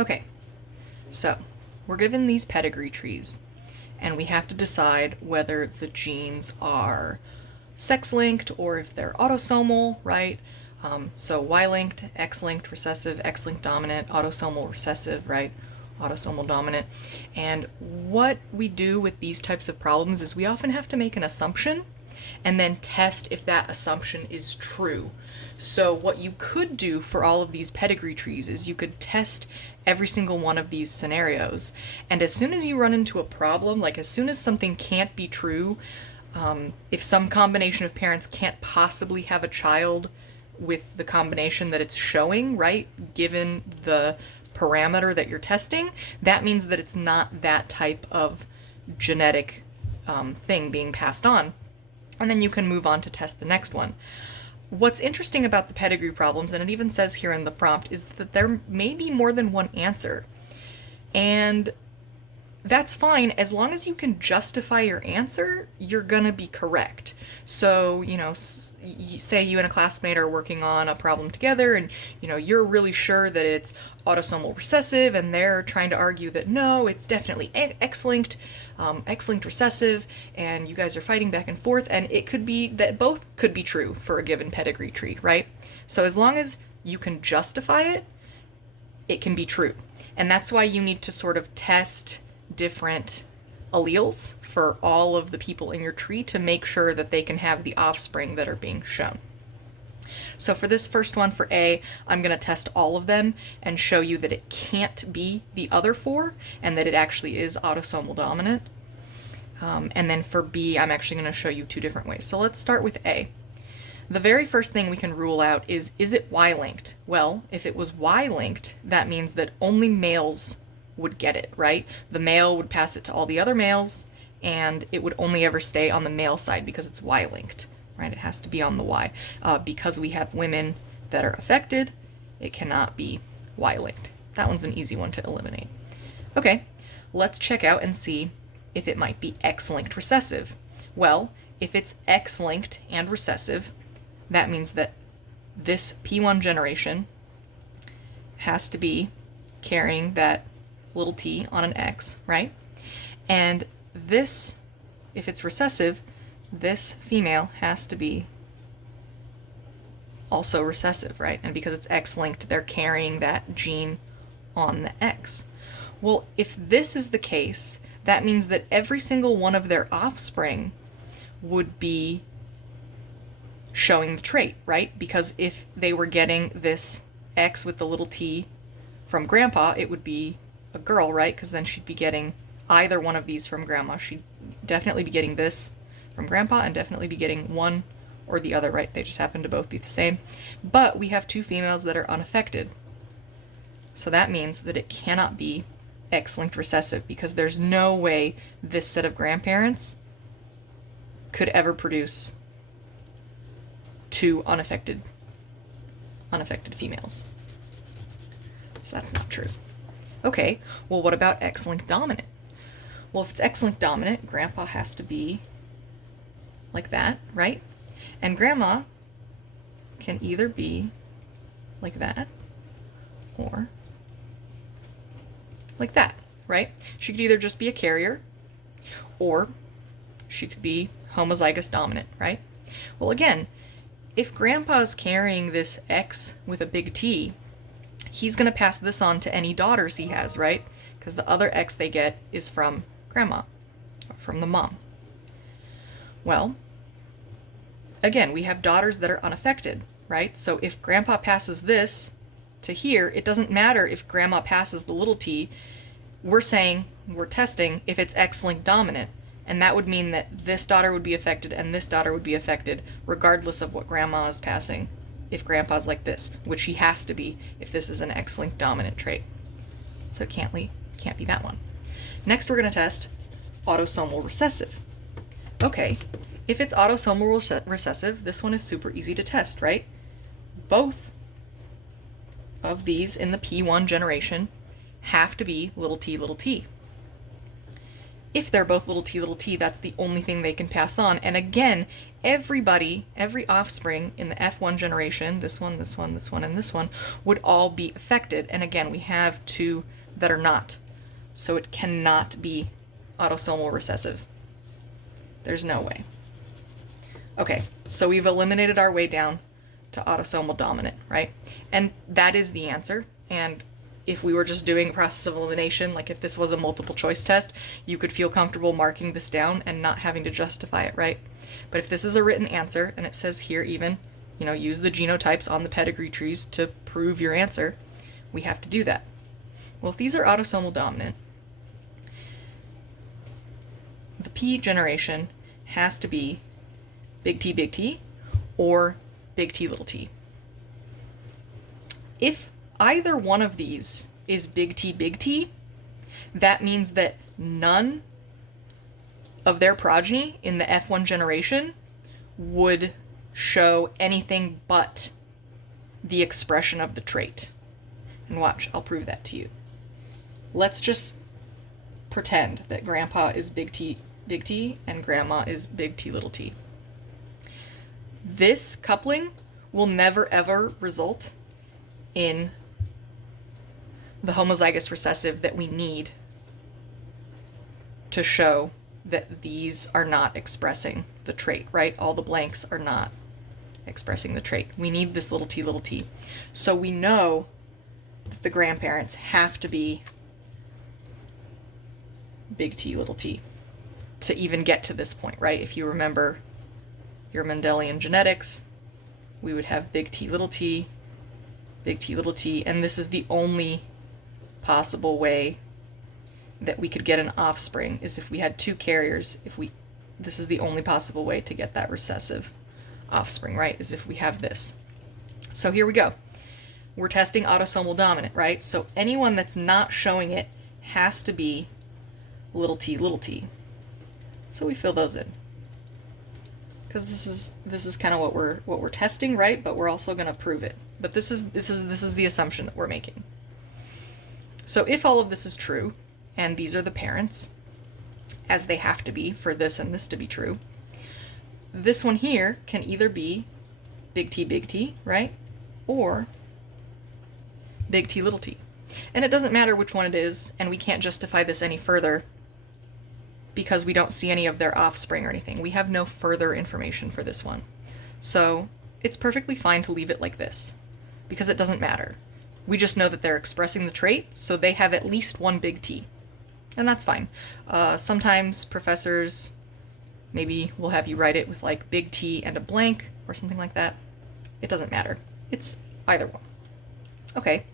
Okay, so we're given these pedigree trees, and we have to decide whether the genes are sex-linked or if they're autosomal, right? So Y-linked, X-linked recessive, X-linked dominant, autosomal recessive, right? Autosomal dominant. And what we do with these types of problems is we often have to make an assumption and then test if that assumption is true. So what you could do for all of these pedigree trees is you could test every single one of these scenarios, and as soon as you run into a problem, like as soon as something can't be true, if some combination of parents can't possibly have a child with the combination that it's showing, right, given the parameter that you're testing, that means that it's not that type of genetic thing being passed on. And then you can move on to test the next one. What's interesting about the pedigree problems, and it even says here in the prompt, is that there may be more than one answer. And that's fine. As long as you can justify your answer, you're gonna be correct. So, say you and a classmate are working on a problem together, and you're really sure that it's autosomal recessive, and they're trying to argue that no, it's definitely X-linked, X-linked recessive, and you guys are fighting back and forth, and it could be that both could be true for a given pedigree tree, right? So as long as you can justify it, it can be true. And that's why you need to sort of test different alleles for all of the people in your tree to make sure that they can have the offspring that are being shown. So for this first one, for A, I'm going to test all of them and show you that it can't be the other four and that it actually is autosomal dominant. And then for B, I'm actually going to show you two different ways. So let's start with A. The very first thing we can rule out is it Y-linked? Well, if it was Y-linked, that means that only males would get it, right? The male would pass it to all the other males, and it would only ever stay on the male side because it's Y-linked, right? It has to be on the Y. Because we have women that are affected, it cannot be Y-linked. That one's an easy one to eliminate. Okay, let's check out and see if it might be X-linked recessive. Well, if it's X-linked and recessive, that means that this P1 generation has to be carrying that little t on an X, right? And this, if it's recessive, this female has to be also recessive, right? And because it's X-linked, they're carrying that gene on the X. Well, if this is the case, that means that every single one of their offspring would be showing the trait, right? Because if they were getting this X with the little t from grandpa, it would be a girl, right? Because then she'd be getting either one of these from grandma. She'd definitely be getting this from grandpa and definitely be getting one or the other, right? They just happen to both be the same. But we have two females that are unaffected. So that means that it cannot be X-linked recessive because there's no way this set of grandparents could ever produce two unaffected females. So that's not true. Okay, well, what about X-linked dominant? Well, if it's X-linked dominant, grandpa has to be like that, right? And grandma can either be like that or like that, right? She could either just be a carrier or she could be homozygous dominant, right? Well, again, if grandpa's carrying this X with a big T, he's going to pass this on to any daughters he has, right? Because the other X they get is from grandma, from the mom. Well, again, we have daughters that are unaffected, right? So if grandpa passes this to here, it doesn't matter if grandma passes the little t. We're testing if it's X-linked dominant. And that would mean that this daughter would be affected and this daughter would be affected regardless of what grandma is passing if grandpa's like this, which he has to be if this is an X-linked dominant trait. So it can't be that one. Next, we're going to test autosomal recessive. Okay, if it's autosomal recessive, this one is super easy to test, right? Both of these in the P1 generation have to be little t, little t. If they're both little t, that's the only thing they can pass on. And again, everybody, every offspring in the F1 generation, this one, this one, this one, and this one, would all be affected. And again, we have two that are not. So it cannot be autosomal recessive. There's no way. Okay, so we've eliminated our way down to autosomal dominant, right? And that is the answer. And if we were just doing a process of elimination, like if this was a multiple choice test, you could feel comfortable marking this down and not having to justify it, right? But if this is a written answer, and it says here even, use the genotypes on the pedigree trees to prove your answer, we have to do that. Well, if these are autosomal dominant, the P generation has to be big T or big T little t. If either one of these is big T, that means that none of their progeny in the F1 generation would show anything but the expression of the trait. And watch, I'll prove that to you. Let's just pretend that grandpa is big T and grandma is big T little t. This coupling will never ever result in the homozygous recessive that we need to show that these are not expressing the trait, right? All the blanks are not expressing the trait. We need this little t. So we know that the grandparents have to be big T little t to even get to this point, right? If you remember your Mendelian genetics, we would have big T little t, and this is the only possible way that we could get an offspring, is if we had two carriers. This is the only possible way to get that recessive offspring, right? Is if we have this. So here we go. We're testing autosomal dominant, right? So anyone that's not showing it has to be little t. So we fill those in, because this is kind of what we're testing, right? But we're also going to prove it. But this is the assumption that we're making. So if all of this is true, and these are the parents, as they have to be for this and this to be true, this one here can either be big T, right? Or big T little t. And it doesn't matter which one it is, and we can't justify this any further because we don't see any of their offspring or anything. We have no further information for this one. So it's perfectly fine to leave it like this, because it doesn't matter. We just know that they're expressing the trait, so they have at least one big T. And that's fine. Sometimes professors maybe will have you write it with like big T and a blank or something like that. It doesn't matter. It's either one. Okay,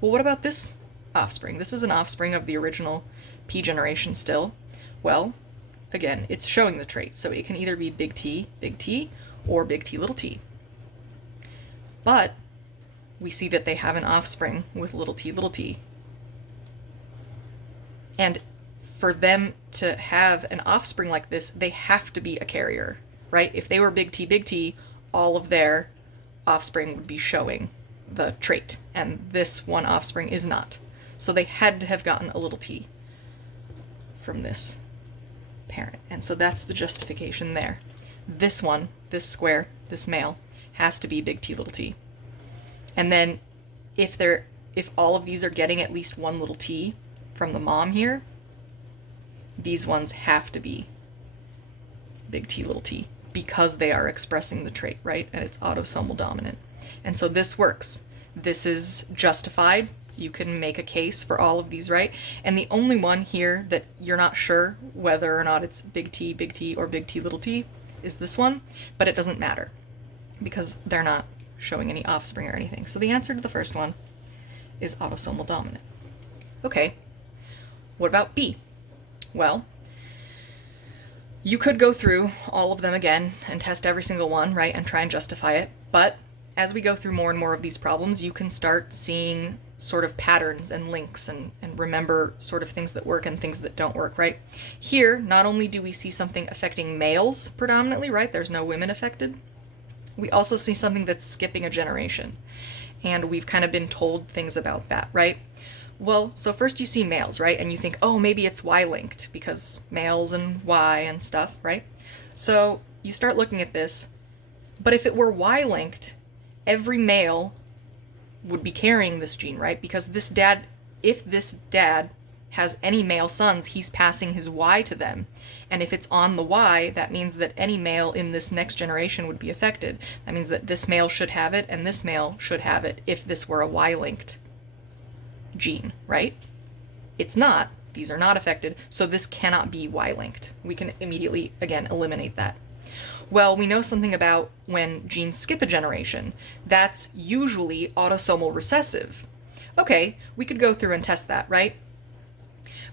well, what about this offspring? This is an offspring of the original P generation still. Well, again, it's showing the trait, so it can either be big T, or big T little t. But we see that they have an offspring with little t. And for them to have an offspring like this, they have to be a carrier, right? If they were big T, all of their offspring would be showing the trait, and this one offspring is not. So they had to have gotten a little t from this parent. And so that's the justification there. This one, this square, this male, has to be big T little t. And then if all of these are getting at least one little t from the mom here, these ones have to be big T little t, because they are expressing the trait, right? And it's autosomal dominant. And so this works. This is justified. You can make a case for all of these, right? And the only one here that you're not sure whether or not it's big T or big T little t is this one, but it doesn't matter because they're not showing any offspring or anything. So the answer to the first one is autosomal dominant. Okay, what about B? Well, you could go through all of them again and test every single one, right, and try and justify it, but as we go through more and more of these problems, you can start seeing sort of patterns and links and remember sort of things that work and things that don't work, right? Here, not only do we see something affecting males predominantly, right? There's no women affected. We also see something that's skipping a generation. And we've kind of been told things about that, right? Well, so first you see males, right? And you think, oh, maybe it's Y-linked because males and Y and stuff, right? So you start looking at this, but if it were Y-linked, every male would be carrying this gene, right? Because if this dad has any male sons, he's passing his Y to them. And if it's on the Y, that means that any male in this next generation would be affected. That means that this male should have it and this male should have it if this were a Y-linked gene, right? It's not. These are not affected, so this cannot be Y-linked. We can immediately, again, eliminate that. Well, we know something about when genes skip a generation. That's usually autosomal recessive. Okay, we could go through and test that, right?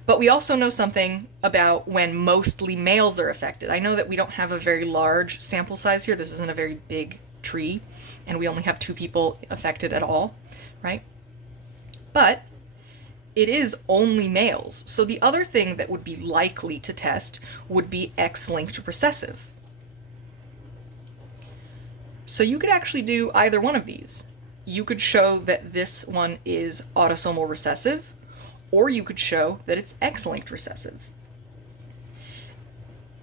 But we also know something about when mostly males are affected. I know that we don't have a very large sample size here. This isn't a very big tree, and we only have 2 people affected at all, right? But it is only males. So the other thing that would be likely to test would be X-linked recessive. So you could actually do either one of these. You could show that this one is autosomal recessive, or you could show that it's X-linked recessive.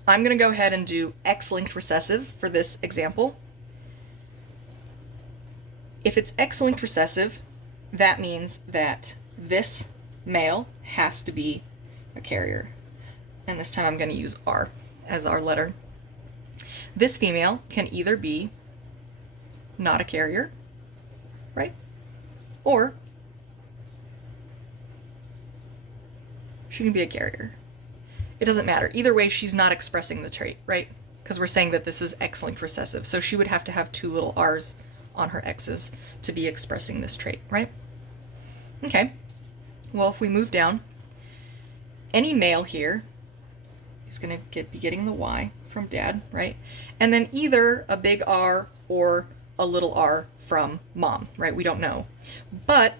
I'm going to go ahead and do X-linked recessive for this example. If it's X-linked recessive, that means that this male has to be a carrier. And this time I'm going to use R as our letter. This female can either be not a carrier, right? Or she can be a carrier. It doesn't matter. Either way, she's not expressing the trait, right? Because we're saying that this is X-linked recessive. So she would have to have 2 little R's on her X's to be expressing this trait, right? Okay. Well, if we move down, any male here is going to be getting the Y from dad, right? And then either a big R or a little r from mom, right? We don't know. But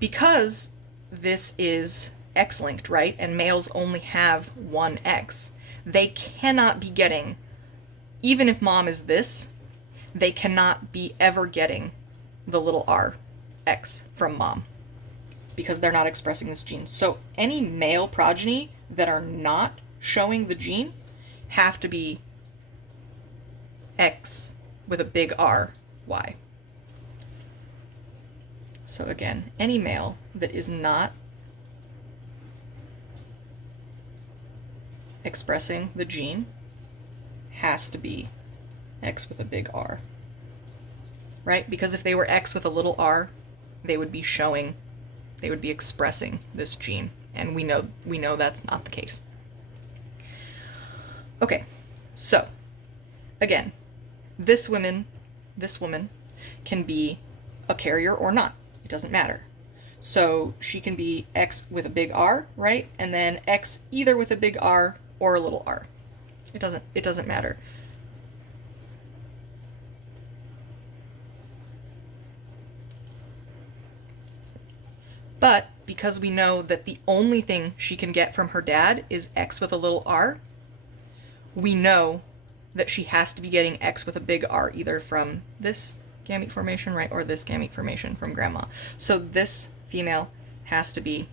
because this is X-linked, right, and males only have one X, they cannot be getting, even if mom is this, they cannot be ever getting the little r X from mom because they're not expressing this gene. So any male progeny that are not showing the gene have to be X with a big R, Y. So again, any male that is not expressing the gene has to be X with a big R, right? Because if they were X with a little r, they would be expressing this gene, and we know that's not the case. Okay, so again, this woman can be a carrier or not. It doesn't matter. So she can be X with a big R, right? And then X either with a big R or a little r. It doesn't matter. But because we know that the only thing she can get from her dad is X with a little r, we know that she has to be getting X with a big R either from this gamete formation, right, or this gamete formation from grandma. So this female has to be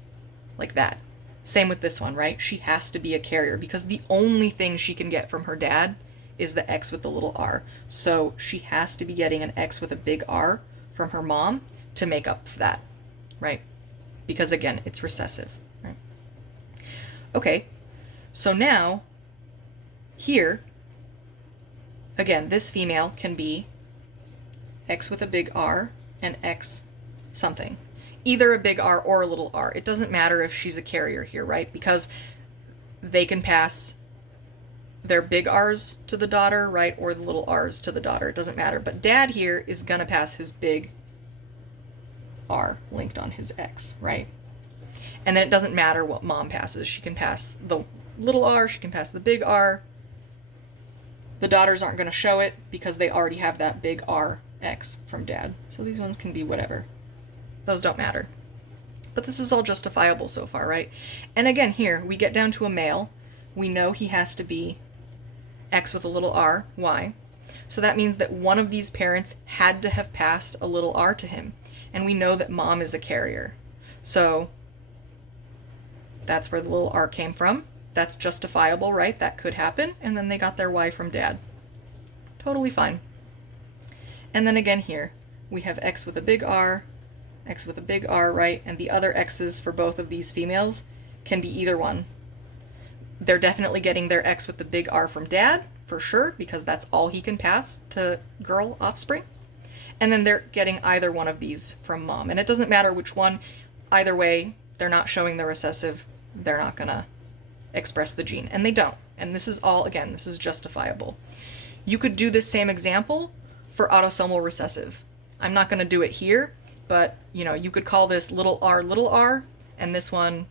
like that. Same with this one, right? She has to be a carrier because the only thing she can get from her dad is the X with the little r. So she has to be getting an X with a big R from her mom to make up for that, right? Because again, it's recessive, right? Okay, so now here, again, this female can be X with a big R and X something. Either a big R or a little r. It doesn't matter if she's a carrier here, right? Because they can pass their big R's to the daughter, right? Or the little R's to the daughter. It doesn't matter. But dad here is going to pass his big R linked on his X, right? And then it doesn't matter what mom passes. She can pass the little r, she can pass the big R. The daughters aren't going to show it because they already have that big R X from dad. So these ones can be whatever. Those don't matter. But this is all justifiable so far, right? And again, here, we get down to a male. We know he has to be X with a little r, Y. So that means that one of these parents had to have passed a little r to him. and we know that mom is a carrier. So that's where the little r came from. That's justifiable, right? That could happen. And then they got their y from dad. Totally fine. And then again here, we have x with a big R, x with a big R, right? And the other x's for both of these females can be either one. They're definitely getting their x with the big R from dad, for sure, because that's all he can pass to girl offspring. And then they're getting either one of these from mom. And it doesn't matter which one. Either way, they're not showing the recessive. They're not going to express the gene. And they don't. And this is all, again, this is justifiable. You could do this same example for autosomal recessive. I'm not going to do it here, but you could call this little r, and this one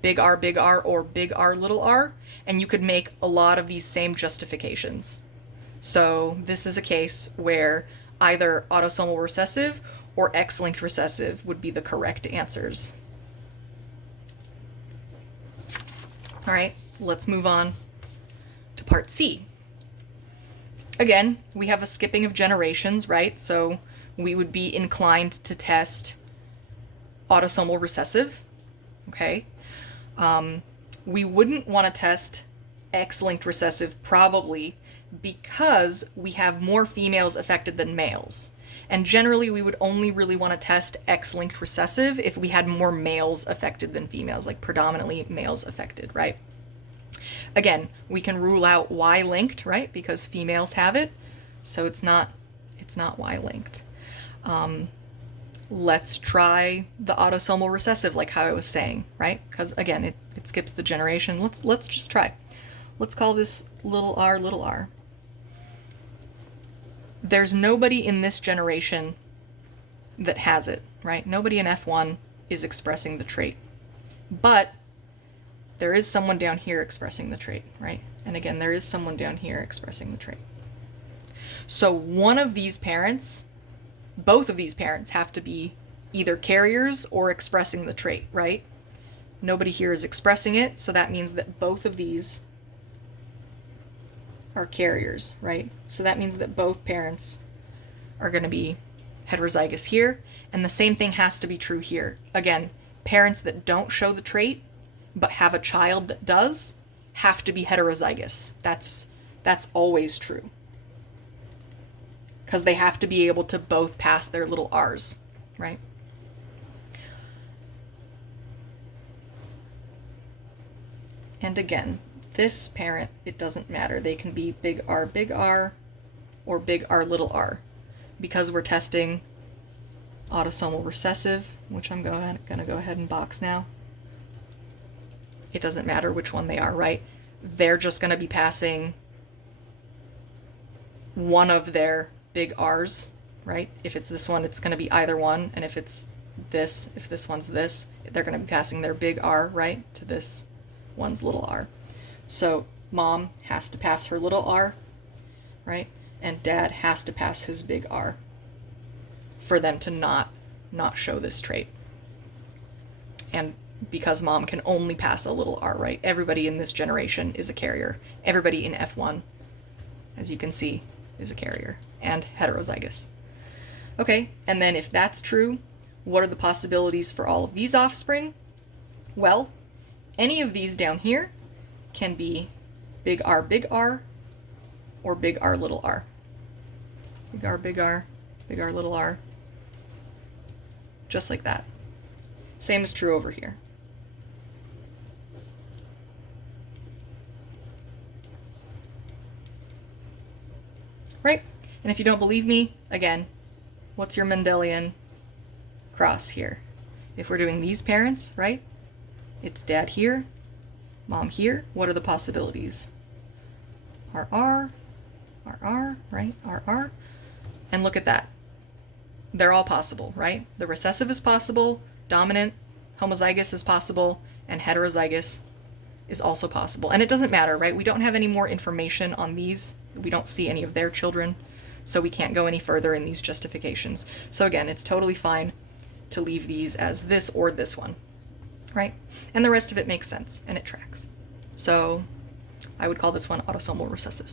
big R, or big R, little r, and you could make a lot of these same justifications. So this is a case where either autosomal recessive or X-linked recessive would be the correct answers. All right, let's move on to part C. Again, we have a skipping of generations, right? So we would be inclined to test autosomal recessive, okay? We wouldn't want to test X-linked recessive probably because we have more females affected than males. And generally we would only really want to test X-linked recessive if we had more males affected than females, like predominantly males affected, right? Again, we can rule out Y-linked, right? Because females have it, so it's not Y-linked. Let's try the autosomal recessive, like how I was saying, right? Because again, it skips the generation. Let's just try. Let's call this little r. There's nobody in this generation that has it, right? Nobody in F1 is expressing the trait. But there is someone down here expressing the trait, right? And again, there is someone down here expressing the trait. So one of these parents, both of these parents have to be either carriers or expressing the trait, right? Nobody here is expressing it, so that means that both of these are carriers, right? So that means that both parents are going to be heterozygous here, and the same thing has to be true here. Again, parents that don't show the trait but have a child that does have to be heterozygous. That's always true. Because they have to be able to both pass their little r's, right? And again, this parent, it doesn't matter. They can be big R, or big R, little r. Because we're testing autosomal recessive, which I'm going to go ahead and box now. It doesn't matter which one they are, right? They're just going to be passing one of their big R's, right? If it's this one, it's going to be either one. And if it's this, if this one's this, they're going to be passing their big R, right, to this one's little r. So mom has to pass her little r, right? And dad has to pass his big R for them to not show this trait. And because mom can only pass a little r, right? Everybody in this generation is a carrier. Everybody in F1, as you can see, is a carrier and heterozygous. Okay, and then if that's true, what are the possibilities for all of these offspring? Well, any of these down here can be big R, or big R, little r. Big R, big R, little r. Just like that. Same is true over here. Right? And if you don't believe me, again, what's your Mendelian cross here? If we're doing these parents, right? It's dad here, mom here. What are the possibilities? RR, right? RR. And look at that. They're all possible, right? The recessive is possible, dominant, homozygous is possible, and heterozygous is also possible. And it doesn't matter, right? We don't have any more information on these. We don't see any of their children, so we can't go any further in these justifications. So again, it's totally fine to leave these as this or this one, right? And the rest of it makes sense, and it tracks. So I would call this one autosomal recessive.